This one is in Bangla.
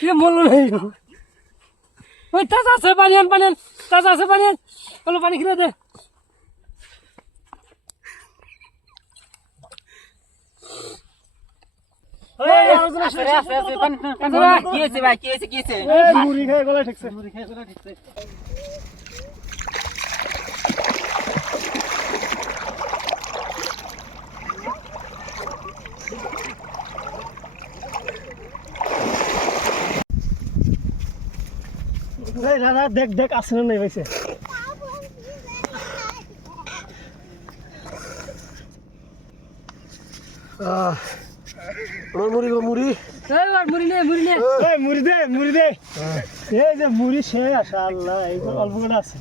ये মরলো নেই ওই তাজা আছে পানি আন পানি আন তাজা আছে পানি আন বলো পানি খেলে দে কি হয়েছে ভাই কি হয়েছে কি হয়েছে মুড়ি খেয়ে গলায় ঠেকছে দাদা দেখ দেখ আসে না নাই পাইছে। মুড়ি গো মুড়ি। মুড়ি নে মুড়ি নে। মুড়ি দে মুড়ি দে। এই যে মুড়ি শেষ আল্লাহ এই অল্প করে আছে।